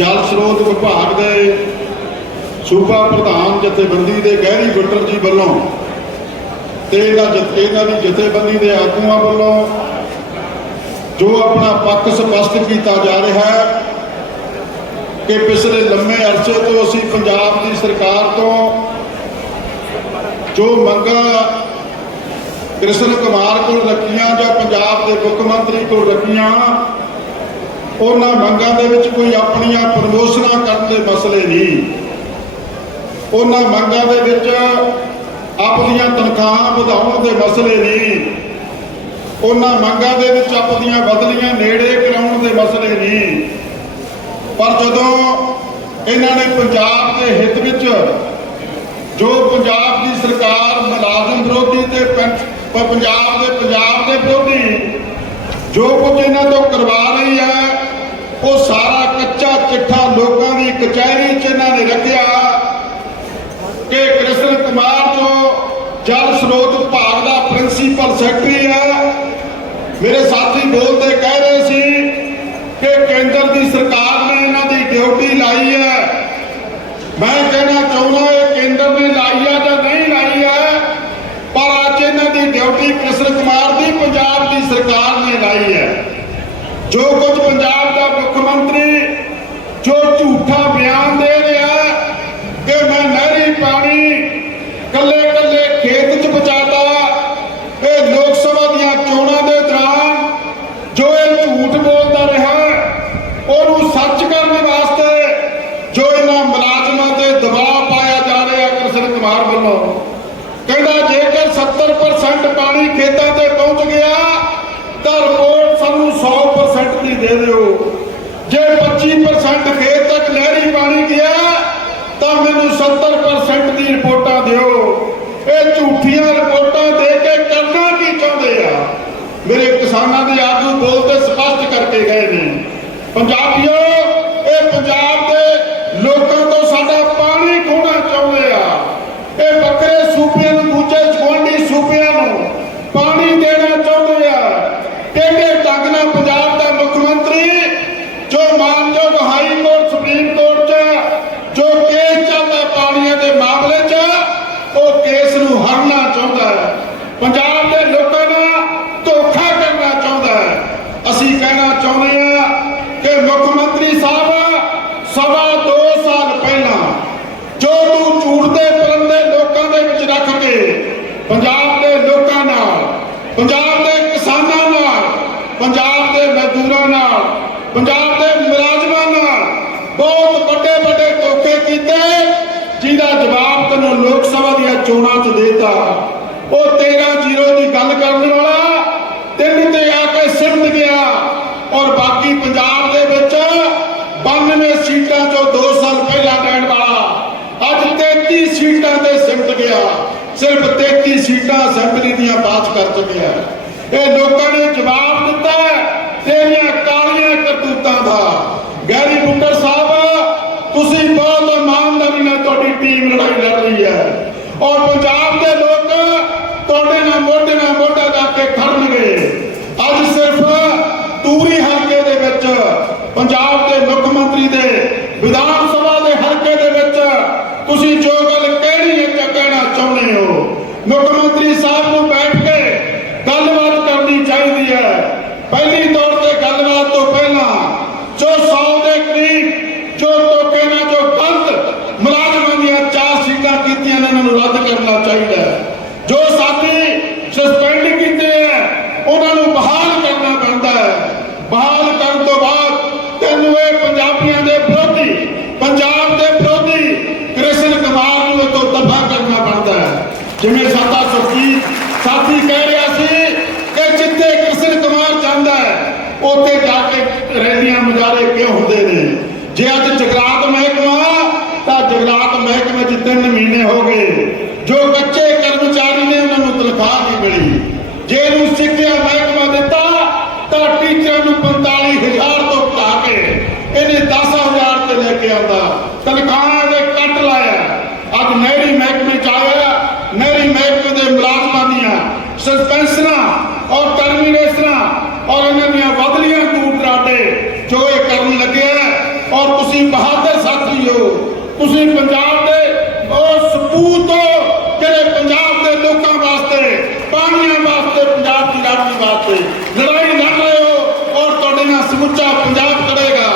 ਜਲ ਸਰੋਤ ਵਿਭਾਗ ਦੇ ਸੂਬਾ ਪ੍ਰਧਾਨ ਜਥੇਬੰਦੀ ਦੇ ਗਹਿਰੀ ਗੁੱਟਰ ਜੀ ਵੱਲੋਂ ਤੇ ਇਹਨਾਂ ਜਥ- ਇਹਨਾਂ ਦੀ ਜਥੇਬੰਦੀ ਦੇ ਆਗੂਆਂ ਵੱਲੋਂ ਜੋ ਆਪਣਾ ਪੱਖ ਸਪਸ਼ਟ ਕੀਤਾ ਜਾ ਰਿਹਾ ਹੈ ਕਿ ਪਿਛਲੇ ਲੰਮੇ ਅਰਸੇ ਤੋਂ ਅਸੀਂ ਪੰਜਾਬ ਦੀ ਸਰਕਾਰ ਤੋਂ ਜੋ ਮੰਗਾਂ ਕ੍ਰਿਸ਼ਨ ਕੁਮਾਰ ਕੋਲ ਰੱਖੀਆਂ ਜਾਂ ਪੰਜਾਬ ਦੇ ਮੁੱਖ ਮੰਤਰੀ ਕੋਲ ਰੱਖੀਆਂ ਉਹਨਾਂ ਮੰਗਾਂ ਦੇ ਵਿੱਚ ਕੋਈ ਆਪਣੀਆਂ ਪ੍ਰਮੋਸ਼ਨਾਂ ਕਰਨ ਦੇ ਮਸਲੇ ਨਹੀਂ। ਉਹਨਾਂ ਮੰਗਾਂ ਦੇ ਵਿੱਚ ਆਪਣੀਆਂ ਤਨਖਾਹਾਂ ਵਧਾਉਣ ਦੇ ਮਸਲੇ ਨਹੀਂ। ਉਹਨਾਂ ਮੰਗਾਂ ਦੇ ਵਿੱਚ ਆਪਣੀਆਂ ਬਦਲੀਆਂ ਨੇੜੇ ਕਰਾਉਣ ਦੇ ਮਸਲੇ ਨਹੀਂ। ਪਰ ਜਦੋਂ ਇਹਨਾਂ ਨੇ ਪੰਜਾਬ ਦੇ ਹਿੱਤ ਵਿੱਚ ਜੋ ਪੰਜਾਬ ਦੀ ਸਰਕਾਰ ਮੁਲਾਜ਼ਮ ਵਿਰੋਧੀ ਤੇ ਪੰਜਾਬ ਦੇ ਪੰਜਾਬ ਦੇ ਵਿਰੋਧੀ ਜੋ ਕੁਝ ਇਹਨਾਂ ਤੋਂ ਕਰਵਾ ਰਹੀ ਹੈ ਉਹ ਸਾਰਾ ਕੱਚਾ ਚਿੱਠਾ ਲੋਕਾਂ ਦੀ ਕਚਹਿਰੀ 'ਚ ਇਹਨਾਂ ਨੇ ਰੱਖਿਆ ਕਿ ਕ੍ਰਿਸ਼ਨ ਕੁਮਾਰ ਜੋ ਜਲ ਸਰੋਤ ਵਿਭਾਗ ਦਾ ਪ੍ਰਿੰਸੀਪਲ ਸੈਕਟਰੀ ਹੈ, ਮੇਰੇ ਸਾਥੀ ਬੋਲਦੇ ਕਹਿ ਰਹੇ ਸੀ ਕਿ ਕੇਂਦਰ ਦੀ ਸਰਕਾਰ ਨੇ ਇਹਨਾਂ ਦੀ ਡਿਊਟੀ ਲਾਈ ਹੈ। ਮੈਂ ਕਹਿਣਾ ਚਾਹੁੰਦਾ ਇਹ ਕੇਂਦਰ ਨੇ ਲਾਈ ਹੈ ਜਾਂ ਨਹੀਂ ਲਾਈ ਹੈ, ਪਰ ਅੱਜ ਇਹਨਾਂ ਦੀ ਡਿਊਟੀ ਕ੍ਰਿਸ਼ਨ ਕੁਮਾਰ ਦੀ, ਪੰਜਾਬ ਦੀ ਸਰਕਾਰ ਨੇ ਲਾਈ ਹੈ। ਜੋ ਕੁਝ ਪੰਜਾਬ ਜੋ ਝੂਠਾ ਬਿਆਨ ਦੇ ਰਿਹਾ ਕਿ ਮੈਂ ਨਹਿਰੀ ਪਾਣੀ ਕੱਲੇ ਕੱਲੇ ਖੇਤ 'ਚ ਪਹੁੰਚਾਤਾ ਇਹ ਲੋਕ ਸਭਾ ਦੀਆਂ ਚੋਣਾਂ ਦੇ ਦੌਰਾਨ ਜੋ ਇਹ ਝੂਠ ਬੋਲਦਾ ਰਿਹਾ ਉਹਨੂੰ ਸੱਚ ਕਰਨ ਵਾਸਤੇ ਜੋ ਇਹਨਾਂ ਮੁਲਾਜ਼ਮਾਂ ਤੇ ਦਬਾਅ ਪਾਇਆ ਜਾ ਰਿਹਾ ਕ੍ਰਿਸ਼ਨ ਕੁਮਾਰ ਵੱਲੋਂ। ਕਹਿੰਦਾ ਜੇਕਰ 70% ਪਾਣੀ ਖੇਤਾਂ ਤੇ ਪਹੁੰਚ ਗਿਆ, ਤਾਂ ਰਿਪੋਰਟ ਸਾਨੂੰ 100% ਦੀ ਦੇ ਦਿਓ। ਜੇ 25% ਖੇਤ ਤੱਕ ਨਹਿਰੀ ਪਾਣੀ ਗਿਆ, ਤਾਂ ਮੈਨੂੰ 70% ਦੀ ਰਿਪੋਰਟਾਂ ਦਿਓ। ਇਹ ਝੂਠੀਆਂ ਰਿਪੋਰਟਾਂ ਦੇ ਕੇ ਕਰਨਾ ਕੀ ਚਾਹੁੰਦੇ ਆ? ਮੇਰੇ ਕਿਸਾਨਾਂ ਦੇ ਆਗੂ ਬੋਲ ਤੇ ਸਪਸ਼ਟ ਕਰਕੇ ਗਏ ਨੇ। ਪੰਜਾਬੀਓ ਇਹ ਪੰਜਾਬ ਦੇ ਲੋਕਾਂ ਤੋਂ ਸਾਡਾ ਪਾਣੀ ਖੋਣਾ ਚਾਹੁੰਦੇ ਆ ਇਹ ਵੱਖਰੇ ਸੂਬਿਆਂ ਨੂੰ ਦੂਜੇ ਗੁਆਂਢੀ ਸੂਬਿਆਂ ਨੂੰ ਪਾਣੀ ਦੇਣਾ ਚਾਹੁੰਦੇ ਆ ਕਿਹੜੇ ਢੰਗ ਨਾਲ ਪੰਜਾਬ ਦਾ ਮੁੱਖ ਮੰਤਰੀ ਜੋ ਮਾਨਯੋਗ ਹਾਈ ਕੋਰਟ ਸੁਪਰੀਮ ਕੋਰਟ 'ਚ ਜੋ ਕੇਸ ਚੱਲਦਾ ਪਾਣੀਆਂ ਦੇ ਮਾਮਲੇ 'ਚ ਉਹ ਕੇਸ ਨੂੰ ਹਰਨਾ ਚਾਹੁੰਦਾ ਹੈ ਪੰਜਾਬ ਦੇ ਲੋਕਾਂ ਨਾਲ ਧੋਖਾ ਕਰਨਾ ਚਾਹੁੰਦਾ ਹੈ ਅਸੀਂ ਕਹਿਣਾ ਚਾਹੁੰਦੇ ਹਾਂ ਕਿ ਮੁੱਖ ਮੰਤਰੀ ਸਾਹਿਬ ਸਵਾ ਦੋ ਸਾਲ ਪਹਿਲਾਂ ਜੋ ਤੂੰ ਝੂਠ ਦੇ ਪਰੰਦੇ ਲੋਕਾਂ ਦੇ ਵਿੱਚ ਰੱਖ ਕੇ ਪੰਜਾਬ ਦੇ ਲੋਕਾਂ ਨਾਲ ਪੰਜਾਬ ਦੇ ਕਿਸਾਨਾਂ ਨਾਲ ਪੰਜਾਬ ਦੇ ਮਜ਼ਦੂਰਾਂ ਨਾਲ, ਪੰਜਾਬ ਦੇ ਮੁਲਾਜ਼ਮਾਂ ਨਾਲ ਬਹੁਤ ਵੱਡੇ ਵੱਡੇ ਧੋਖੇ ਕੀਤੇ, ਜਿਹਦਾ ਜਵਾਬ ਤੈਨੂੰ ਲੋਕ ਸਭਾ ਦੀਆਂ ਚੋਣਾਂ 'ਚ ਦੇਤਾ। ਉਹ 13 ਜ਼ੀਰੋ ਦੀ ਗੱਲ ਕਰਨ ਵਾਲਾ, ਤਿੰਨ ਤੇ ਆ ਕੇ ਸਿਮਟ ਗਿਆ। ਔਰ ਬਾਕੀ ਪੰਜਾਬ ਦੇ ਵਿੱਚ 92 ਸੀਟਾਂ ਚੋਂ 2 ਸਾਲ ਪਹਿਲਾਂ ਰਹਿਣ ਵਾਲਾ, ਅੱਜ 33 ਸੀਟਾਂ ਤੇ ਸਿਮਟ ਗਿਆ। ਸਿਰਫ 33 ਸੀਟਾਂ ਅਸੈਂਬਲੀ ਦੀਆਂ ਪਾਸ ਕਰ ਚੁੱਕਿਆ। ਇਹ ਲੋਕਾਂ ਨੇ ਜਵਾਬ ਦਿੱਤਾ ਤੇਰੀਆਂ ਕਾਲੀਆਂ ਕਰਤੂਤਾਂ ਦਾ। ਗੈਰੀ ਬੁੱਟਰ ਸਾਹਿਬ, ਤੁਸੀਂ ਬਹੁਤ ਇਮਾਨਦਾਰੀ ਨਾਲ ਤੁਹਾਡੀ ਟੀਮ ਲੜਾਈ ਲੜ ਰਹੀ ਹੈ। ਔਰ ਪੰਜਾਬ ਦੇ ਲੋਕ ਤੁਹਾਡੇ ਨਾਲ ਮੋਢੇ ਨਾਲ ਮੋਢਾ ਲਾ ਕੇ ਖੜਨਗੇ ਅੱਜ ਸਿਰਫ ਤੂਰੀ ਹਲਕੇ ਦੇ ਵਿੱਚ, ਪੰਜਾਬ ਦੇ ਮੁੱਖ ਮੰਤਰੀ ਦੇ, ਵਿਧਾਨ ਸਭਾ ਦੇ ਹਲਕੇ ਦੇ ਵਿੱਚ ਤੁਸੀਂ ਜੋ ਗੱਲ ਕਹਿਣੀ ਹੈ ਜਾਂ ਕਹਿਣਾ ਚਾਹੁੰਦੇ ਹੋ? ਮੁੱਖ ਮੰਤਰੀ ਸਾਹਿਬ ਨੂੰ ਬੈਠ ਕੇ ਗੱਲਬਾਤ ਕਰਨੀ ਚਾਹੀਦੀ ਹੈ ਪਹਿਲੀ ਤੌਰ ਤੇ ਗੱਲਬਾਤ ਤੋਂ ਪਹਿਲਾਂ ਜੋ 100 ਦੇ ਕਰੀਬ ਜੋ ਧੋਖੇ ਨਾਲ ਜੋ ਗਲਤ ਮੁਲਾਜ਼ਮਾਂ ਦੀਆਂ ਚਾਰ ਸੀਟਾਂ ਕੀਤੀਆਂ ਨੇ ਇਹਨਾਂ ਨੂੰ ਰੱਦ ਕਰਨਾ ਚਾਹੀਦਾ ਹੈ ਜੋ ਸਾਥੀ ਸਸਪੈਂਡ ਕੀਤੇ ਹੈ ਉਹਨਾਂ ਨੂੰ ਬਹਾਲ ਕਰਨਾ ਪੈਂਦਾ ਹੈ ਬਹਾਲ ਕਰਨ ਤੋਂ ਬਾਅਦ ਤੈਨੂੰ ਇਹ ਪੰਜਾਬੀਆਂ ਦੇ ਵਿਰੋਧੀ, ਪੰਜਾਬ ਦੇ ਵਿਰੋਧੀ ਕ੍ਰਿਸ਼ਨ ਕੁਮਾਰ ਨੂੰ ਤੋਂ ਦਫਾ ਕਰਨਾ ਪੈਂਦਾ ਹੈ। ਜਿਵੇਂ ਸਾਡਾ ਸੁਰਜੀਤ ਸਾਥੀ ਕਹਿ ਰਿਹਾ ਸੀ ਕਿ ਜਿੱਥੇ ਕ੍ਰਿਸ਼ਨ ਕੁਮਾਰ ਜਾਂਦਾ ਹੈ, ਉੱਥੇ ਜਾ ਕੇ ਰੈਲੀਆਂ ਮੁਜ਼ਾਰੇ ਕਿਉਂ ਹੁੰਦੇ ਨੇ? ਜੇ ਅੱਜ ਜਗਰਾਤ ਮਹਿਕਮਾ, ਤਾਂ ਜਗਰਾਤ ਮਹਿਕਮੇ 'ਚ ਤਿੰਨ ਮਹੀਨੇ ਹੋ ਗਏ ਜੋ ਕੱਚੇ ਕਰਮਚਾਰੀ ਨੇ ਉਹਨਾਂ ਨੂੰ ਤਨਖਾਹ ਨਹੀਂ ਮਿਲੀ ਜੇ ਇਹਨੂੰ ਸਿੱਖਿਆ ਮਹਿਕਮਾ ਦਿੱਤਾ ਤਾਂ ਟੀਚਰਾਂ ਨੂੰ 45000 ਤੋਂ ਘਟਾ ਕੇ ਇਹਨੇ 10000 ਤੇ ਲੈ ਦੇ ਕੱਟ ਲਾਇਆ। ਅੱਜ ਨਹਿਰੀ ਮਹਿਕਮੇ ਚ ਆਇਆ। ਨਹਿਰੀ ਮਹਿਕਮੇ ਦੇ ਮੁਲਾਜ਼ਮਾਂ ਦੀਆਂ ਸਸਪੈਂਸ਼ਨਾਂ ਔਰ ਟਰਮੀਨੇਸ਼ਨਾਂ ਔਰ ਇਹਨਾਂ ਦੀਆਂ ਬਦਲੀਆਂ ਦੂਰ ਦਰਾਡੇ ਜੋ ਇਹ ਕਰਨ ਲੱਗਿਆ ਔਰ ਤੁਸੀਂ ਬਹਾਦਰ ਸਾਥੀ ਹੋ। ਤੁਸੀਂ ਪੰਜਾਬ ਦੇ ਉਹ ਸਪੂਤ ਹੋ ਜਿਹੜੇ ਪੰਜਾਬ ਦੇ ਲੋਕਾਂ ਵਾਸਤੇ, ਪਾਣੀਆਂ ਵਾਸਤੇ, ਪੰਜਾਬ ਦੀ ਰਾਖੀ ਵਾਸਤੇ ਲੜਾਈ ਲੜ ਰਹੇ ਹੋ। ਔਰ ਤੁਹਾਡੇ ਨਾਲ ਸਮੁੱਚਾ ਪੰਜਾਬ ਕਰੇਗਾ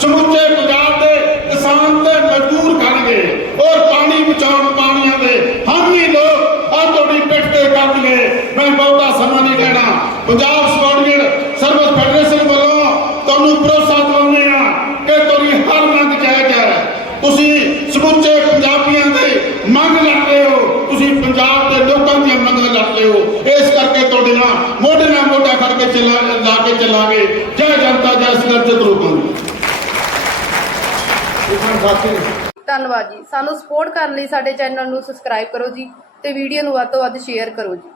ਸਮੁੱਚੇ ਪੰਜਾਬ ਦੇ ਕਿਸਾਨ ਤੇ ਮਜ਼ਦੂਰ ਕਰਨਗੇ ਔਰ ਪਾਣੀ ਬਚਾਉਣ ਪਾਣੀਆਂ ਦੇ ਹਾਮੀ ਲੋਕ ਆ ਤੁਹਾਡੀ ਪਿੱਠ ਤੇ ਕਰਨਗੇ ਮੈਂ ਬਹੁਤਾ ਸਮਾਂ ਨਹੀਂ ਕਹਿਣਾ ਪੰਜਾਬ ਸਪੋਰਟਿੰਗ ਸਰਵਿਸ ਫੈਡਰੇਸ਼ਨ ਵੱਲੋਂ ਤੁਹਾਨੂੰ ਭਰੋਸਾ ਦਿਵਾਉਂਦੇ ਆ ਕਿ ਤੁਹਾਡੀ ਹਰ ਮੰਗ ਜਾਇਜ਼ ਹੈ ਤੁਸੀਂ ਸਮੁੱਚੇ ਪੰਜਾਬੀਆਂ ਦੇ ਮੰਗ ਲੜਦੇ ਹੋ। ਤੁਸੀਂ ਪੰਜਾਬ ਦੇ ਲੋਕਾਂ ਦੀਆਂ ਮੰਗਾਂ ਲੜਦੇ ਹੋ। ਇਸ ਕਰਕੇ ਤੁਹਾਡੇ ਨਾਲ ਮੋਢੇ ਨਾਲ ਮੋਢਾ ਖੜ ਕੇ ਚੱਲਾ ਲਾ ਕੇ ਚੱਲਾਂਗੇ। ਜੈ ਜਨਤਾ, ਜੈ ਸਿਰਜਤ ਰੂਪਾਂ ਧੰਨਵਾਦ ਜੀ। ਸਾਨੂੰ ਸਪੋਰਟ ਕਰਨ ਲਈ ਸਾਡੇ ਚੈਨਲ ਨੂੰ ਸਬਸਕ੍ਰਾਈਬ ਕਰੋ ਜੀ ਤੇ ਵੀਡੀਓ ਨੂੰ ਵੱਧ ਤੋਂ ਵੱਧ ਸ਼ੇਅਰ ਕਰੋ ਜੀ।